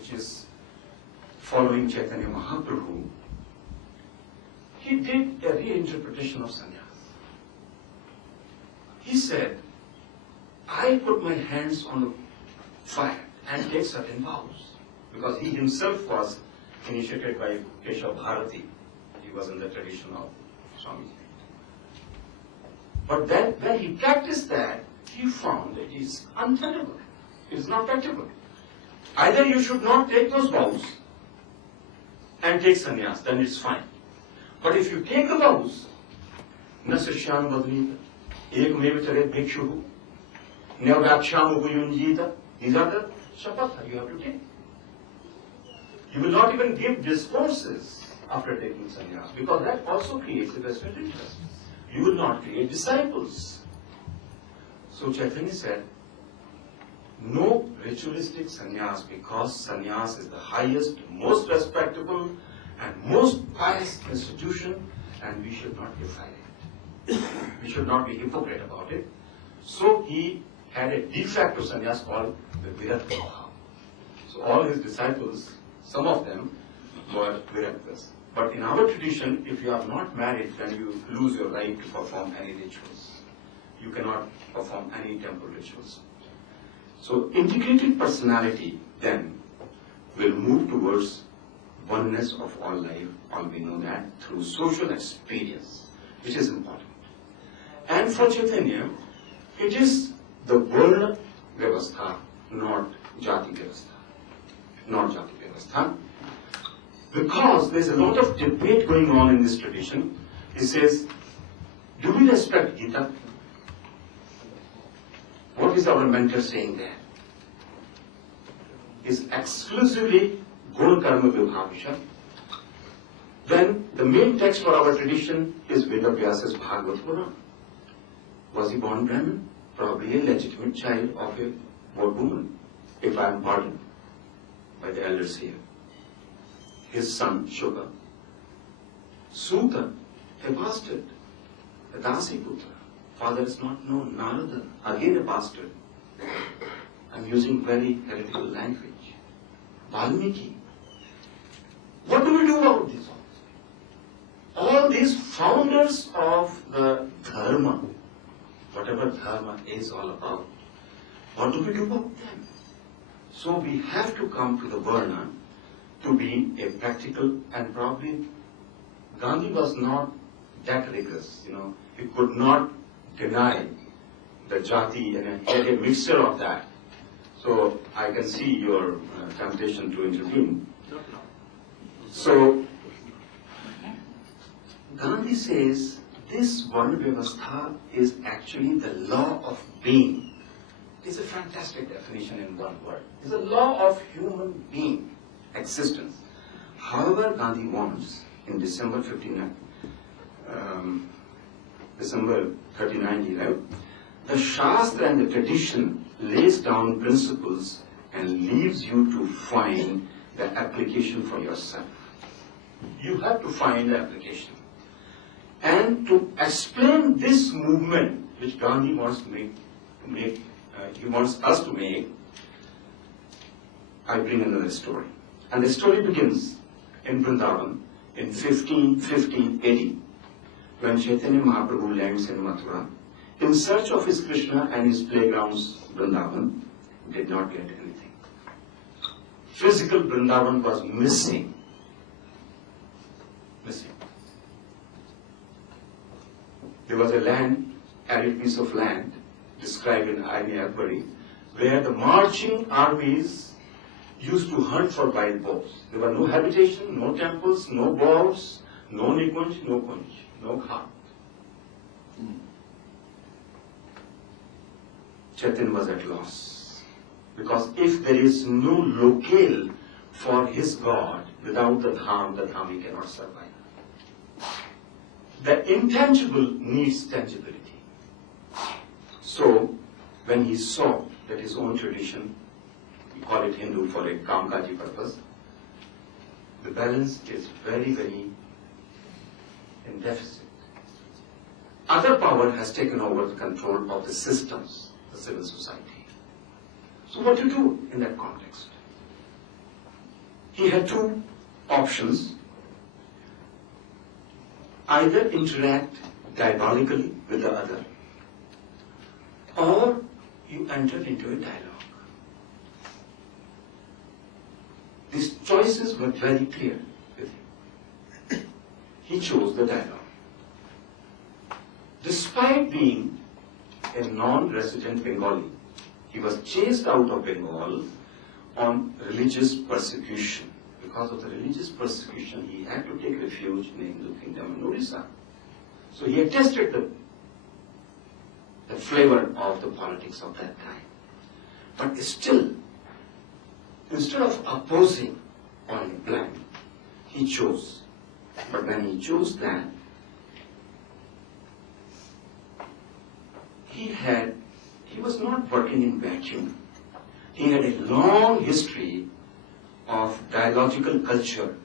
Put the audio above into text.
which is following Chaitanya Mahaprabhu, he did a reinterpretation of sannyas. He said, I put my hands on the fire and take certain vows. Because he himself was initiated by Keshav Bharati. He was in the tradition of Swamiji. But then when he practiced that, he found that it is untenable. It is not practical. Either you should not take those vows and take sannyas, then it's fine. But if you take the vows, Nasashyam Vadnita, Ekmeva Charet Bhikshuhu, Navraksham Upayunjita, these are the shapatha you have to take. You will not even give discourses after taking sannyas, because that also creates a vested interest. You will not create disciples. So Chaitanya said, no ritualistic sannyas, because sannyas is the highest, most respectable and most pious institution, and we should not defile it. We should not be hypocrite about it. So he had a de facto sannyas called the Virat Bhava. So all his disciples, some of them were Viraktas. But in our tradition, if you are not married, then you lose your right to perform any rituals. You cannot perform any temple rituals. So integrated personality then will move towards oneness of all life, all we know that, through social experience, which is important. And for Chaitanya, it is the Varna Vyavastha, not Jati Vyavastha. Not Jati Vyavastha. Because there's a lot of debate going on in this tradition. He says, do we respect Gita? What is our mentor saying there? Is exclusively Guna Karma Vibhavisha. Then the main text for our tradition is Vedavyasa's Bhagavad Purana. Was he born Brahmin? Probably a legitimate child of a board woman, if I am pardoned by the elders here. His son, Shuka. Suta, a bastard, a Dasiputra. Father is not known, Narada, again a bastard. I'm using very heretical language. Valmiki. What do we do about this? All these founders of the dharma, whatever dharma is all about, what do we do about them? So we have to come to the Varna to be a practical, and probably Gandhi was not that rigorous, he could not deny the jati and a mixture of that. So I can see your temptation to intervene. So Gandhi says this Varna Vyavastha is actually the law of being. It's a fantastic definition in one word. It's a law of human being existence. However, Gandhi wants in December 1390, the Shastra and the tradition lays down principles and leaves you to find the application for yourself. You have to find the application. And to explain this movement, which Gandhi wants to make, he wants us to make, I bring another story. And the story begins in Vrindavan in 1550 AD, when Chaitanya Mahaprabhu lands in Mathura, in search of his Krishna and his playgrounds. Vrindavan did not get anything. Physical Vrindavan was missing. There was a arid piece of land, described in Aini Akbari, where the marching armies used to hunt for wild boars. There were no habitation, no temples, no boars, no Nikunj, no Kunj, no Ghat. Chaitanya was at loss. Because if there is no locale for his God, without the dham he cannot survive. The intangible needs tangibility. So, when he saw that his own tradition, we call it Hindu for a Kamkaji purpose, the balance is very, very in deficit. Other power has taken over the control of the systems, the civil society. So what do you do in that context? he had two options: either interact diabolically with the other, or you enter into a dialogue. These choices were very clear with him. He chose the dialogue. Despite being a non-resident Bengali, he was chased out of Bengal on religious persecution. Because of the religious persecution, he had to take refuge in the Hindu kingdom in Odisha. So he had tasted the flavor of the politics of that time. But still, instead of opposing on blank, he chose. But when he chose that, he was not working in vacuum. He had a long history of dialogical culture